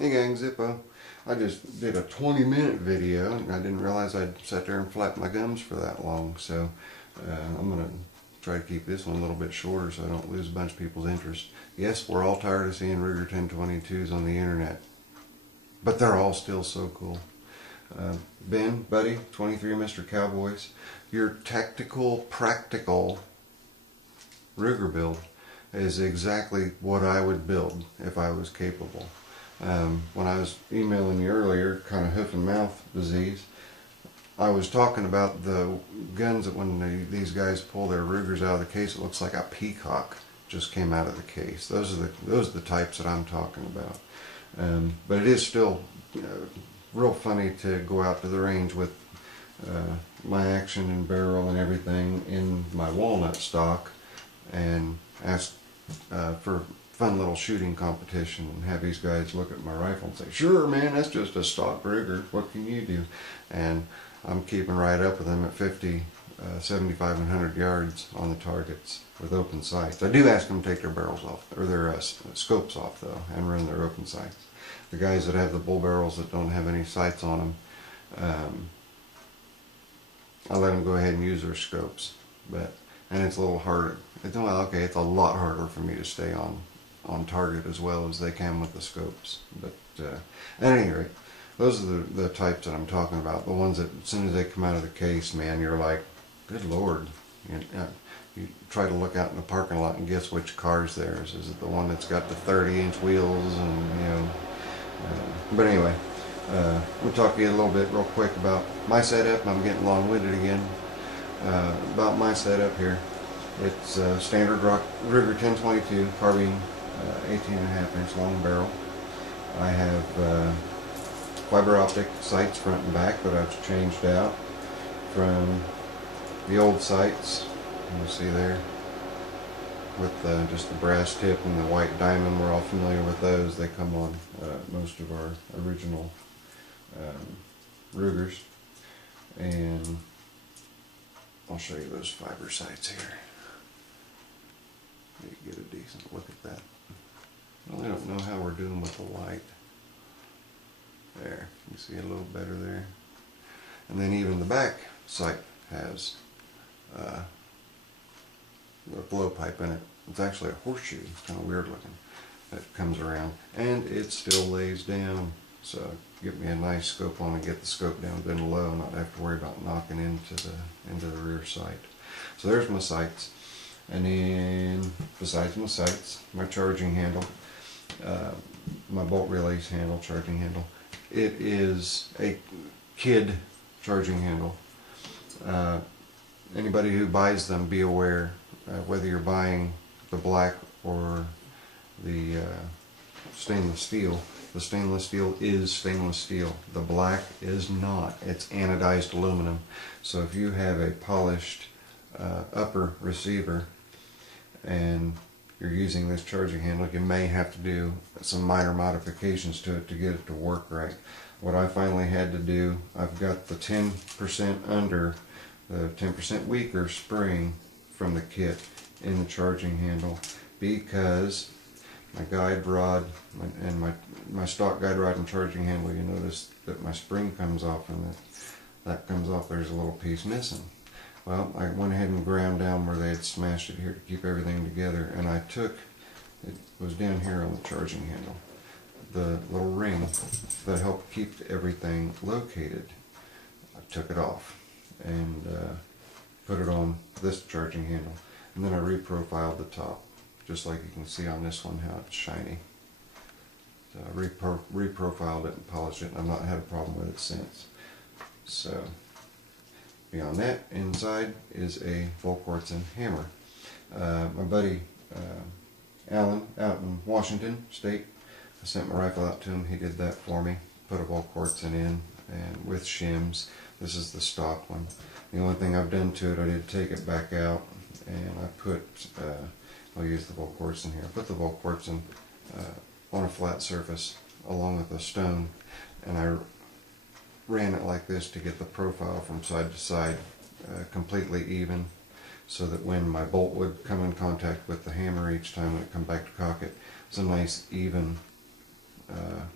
Hey gang, Zippo. I just did a 20-minute video and I didn't realize I'd sat there and flapped my gums for that long, so I'm going to try to keep this one a little bit shorter so I don't lose a bunch of people's interest. Yes, we're all tired of seeing Ruger 1022s on the internet, but they're all still so cool. Ben, buddy, 23mrcowboys, your tactical, practical Ruger build is exactly what I would build if I was capable. When I was emailing you earlier, kind of hoof and mouth disease, I was talking about the guns that when these guys pull their Rugers out of the case, it looks like a Peacock just came out of the case. Those are the types that I'm talking about. But it is still real funny to go out to the range with my action and barrel and everything in my walnut stock and ask for fun little shooting competition and have these guys look at my rifle and say, "Sure, man, that's just a stock Ruger. What can you do?" And I'm keeping right up with them at 50, 75, and 100 yards on the targets with open sights. I do ask them to take their barrels off, or their scopes off, though, and run their open sights. The guys that have the bull barrels that don't have any sights on them, I let them go ahead and use their scopes. And it's a little harder. It's a lot harder for me to stay on target as well as they can with the scopes. But at any rate, those are the types that I'm talking about. The ones that as soon as they come out of the case, man, you're like, good Lord. You try to look out in the parking lot and guess which car's theirs. Is it the one that's got the 30-inch wheels and but anyway, we'll talk to you a little bit real quick about my setup. I'm getting long-winded again. About my setup here. It's standard Ruger 1022 carbine, 18.5-inch long barrel. I have fiber optic sights front and back that I've changed out from the old sights. You see there with just the brass tip and the white diamond. We're all familiar with those. They come on most of our original Rugers, and I'll show you those fiber sights here. You get a decent look at that. Well, I don't know how we're doing with the light. There, you see a little better there. And then even the back sight has a blowpipe in it. It's actually a horseshoe. It's kind of weird looking. That comes around, and it still lays down. So get me a nice scope on and get the scope down bend low, not have to worry about knocking into the rear sight. So there's my sights, and then besides my sights, my charging handle, my bolt release handle, charging handle. It is a kid charging handle. Anybody who buys them, be aware whether you're buying the black or the stainless steel. The stainless steel is stainless steel. The black is not. It's anodized aluminum. So if you have a polished upper receiver and you're using this charging handle, you may have to do some minor modifications to it to get it to work right. What I finally had to do, I've got the 10% under, the 10% weaker spring from the kit in the charging handle, because my guide rod and my stock guide rod and charging handle, you notice that my spring comes off, and that comes off, there's a little piece missing. Well, I went ahead and ground down where they had smashed it here to keep everything together, and I took, it was down here on the charging handle, the little ring that helped keep everything located. I took it off and put it on this charging handle, and then I reprofiled the top, just like you can see on this one how it's shiny. So I reprofiled it and polished it, and I've not had a problem with it since. So beyond that, inside is a Volquartsen hammer. My buddy Alan out in Washington State, I sent my rifle out to him. He did that for me. Put a Volquartsen in, and with shims. This is the stock one. The only thing I've done to it, I did take it back out, and I put, I'll use the Volquartsen here. I put the Volquartsen on a flat surface along with a stone, and I ran it like this to get the profile from side to side completely even, so that when my bolt would come in contact with the hammer each time when it come back to cock it, it's a nice even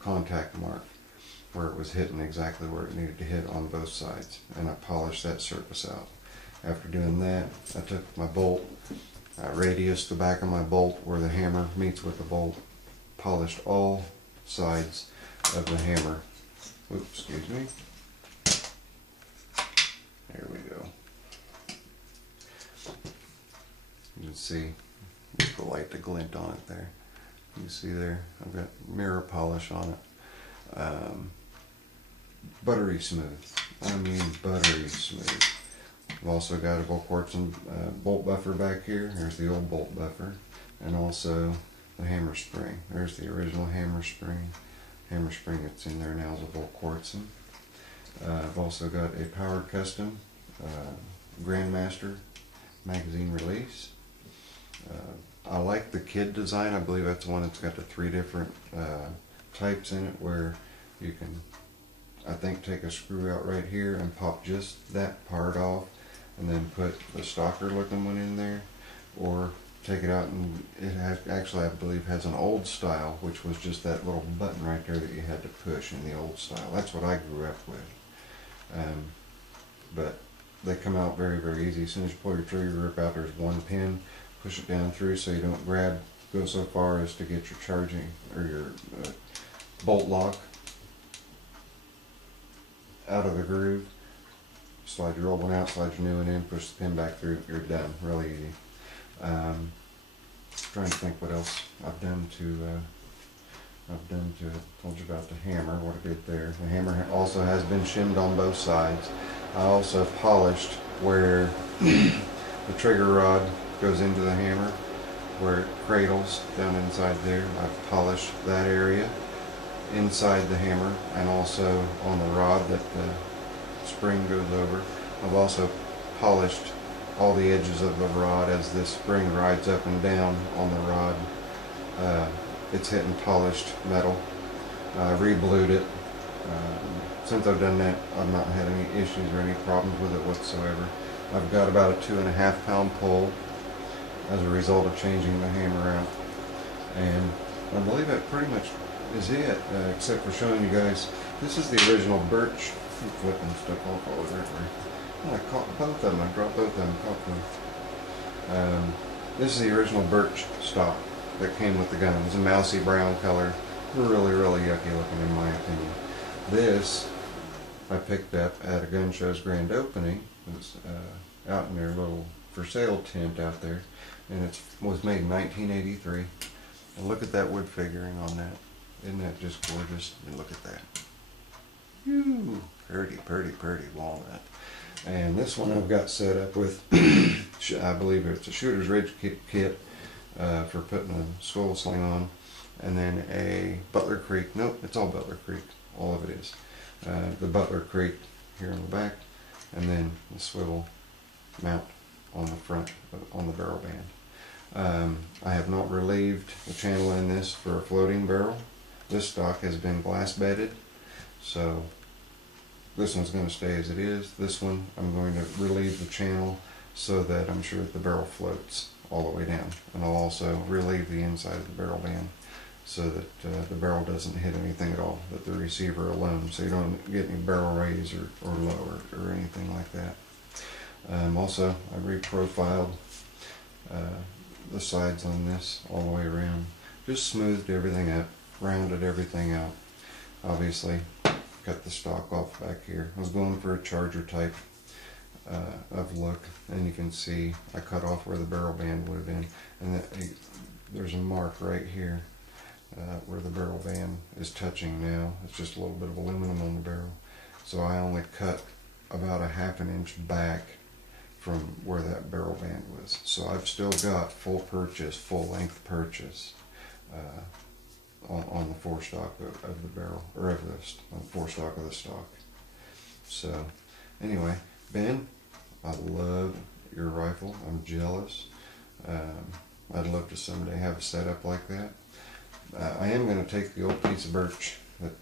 contact mark where it was hitting exactly where it needed to hit on both sides, and I polished that surface out. After doing that, I took my bolt, I radiused the back of my bolt where the hammer meets with the bolt, polished all sides of the hammer. Oops, excuse me. There we go. You can see the light, the glint on it there. You can see there, I've got mirror polish on it. Buttery smooth. I mean buttery smooth. I've also got a Volquartsen bolt buffer back here. There's the old bolt buffer. And also the hammer spring. There's the original hammer spring. Hammer spring that's in there now is a Volquartsen. I've also got a Powered Custom Grandmaster magazine release. I like the kid design. I believe that's the one that's got the 3 different types in it, where you can, I think, take a screw out right here and pop just that part off and then put the stalker looking one in there, or take it out and it has, actually I believe has an old style, which was just that little button right there that you had to push in the old style. That's what I grew up with. But they come out very, very easy. As soon as you pull your trigger grip out, there's one pin. Push it down through so you don't go so far as to get your charging or your bolt lock out of the groove. Slide your old one out, slide your new one in, push the pin back through, you're done. Really easy. Trying to think what else I've done to told you about the hammer, what I did there. The hammer also has been shimmed on both sides. I also polished where the trigger rod goes into the hammer, where it cradles down inside there. I've polished that area inside the hammer, and also on the rod that the spring goes over. I've also polished all the edges of the rod as this spring rides up and down on the rod. It's hitting polished metal. I re-blued it. Since I've done that, I've not had any issues or any problems with it whatsoever. I've got about a 2.5 pound pull as a result of changing the hammer out. And I believe that pretty much is it, except for showing you guys, this is the original birch. I'm flipping stuff off all over everywhere. Oh, I caught both of them. I dropped both of them. Caught them. This is the original birch stock that came with the gun. It's a mousy brown color. Really, really yucky looking in my opinion. This I picked up at a gun show's grand opening. It was out in their little for sale tent out there, and it was made in 1983. And look at that wood figuring on that. Isn't that just gorgeous? And look at that. Whew. Pretty, pretty, pretty walnut. And this one I've got set up with, I believe it's a shooter's ridge kit for putting a skull sling on, and then a Butler Creek. Nope, it's all Butler Creek. All of it is. The Butler Creek here on the back, and then the swivel mount on the front, on the barrel band. I have not relieved the channel in this for a floating barrel. This stock has been glass bedded, so this one's going to stay as it is. This one I'm going to relieve the channel so that I'm sure that the barrel floats all the way down. And I'll also relieve the inside of the barrel band so that the barrel doesn't hit anything at all, but the receiver alone, so you don't get any barrel raise or lower or anything like that. Also, I reprofiled the sides on this all the way around. Just smoothed everything up, rounded everything out. Obviously, cut the stock off back here. I was going for a charger type of look, and you can see I cut off where the barrel band would have been, and there's a mark right here where the barrel band is touching now. It's just a little bit of aluminum on the barrel, so I only cut about a 1/2 inch back from where that barrel band was. So I've still got full length purchase on the forestock of the barrel, or of this, on the forestock of the stock. So anyway, Ben, I love your rifle. I'm jealous. I'd love to someday have a setup like that. I am going to take the old piece of birch that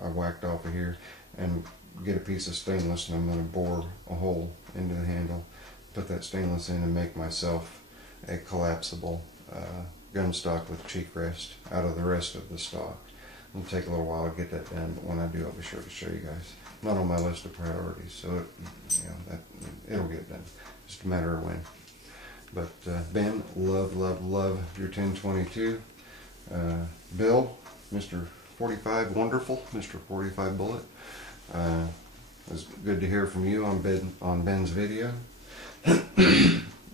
I whacked off of here and get a piece of stainless, and I'm going to bore a hole into the handle, put that stainless in, and make myself a collapsible gun stock with cheek rest out of the rest of the stock. It'll take a little while to get that done, but when I do, I'll be sure to show you guys. Not on my list of priorities, so it'll get done. Just a matter of when. But Ben, love your 1022. Bill, Mr. 45 Wonderful, Mr45Bullitt. It was good to hear from you on Ben's video.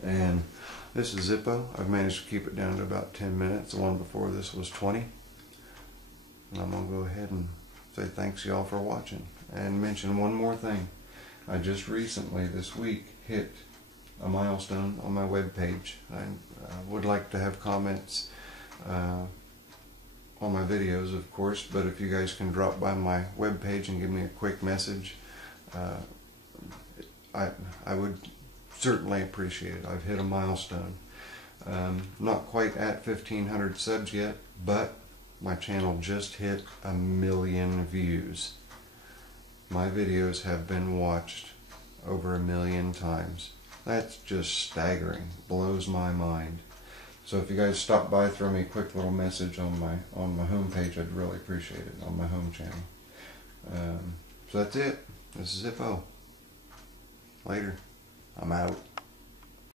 And this is Zippo. I've managed to keep it down to about 10 minutes. The one before this was 20. And I'm going to go ahead and say thanks y'all for watching. And mention one more thing. I just recently, this week, hit a milestone on my webpage. I would like to have comments on my videos, of course, but if you guys can drop by my webpage and give me a quick message, I would certainly appreciate it. I've hit a milestone. Not quite at 1,500 subs yet, but my channel just hit 1 million views. My videos have been watched over 1 million times. That's just staggering. Blows my mind. So if you guys stop by, throw me a quick little message on my home page, I'd really appreciate it, on my home channel. So that's it. This is Zippo. Later. I'm out.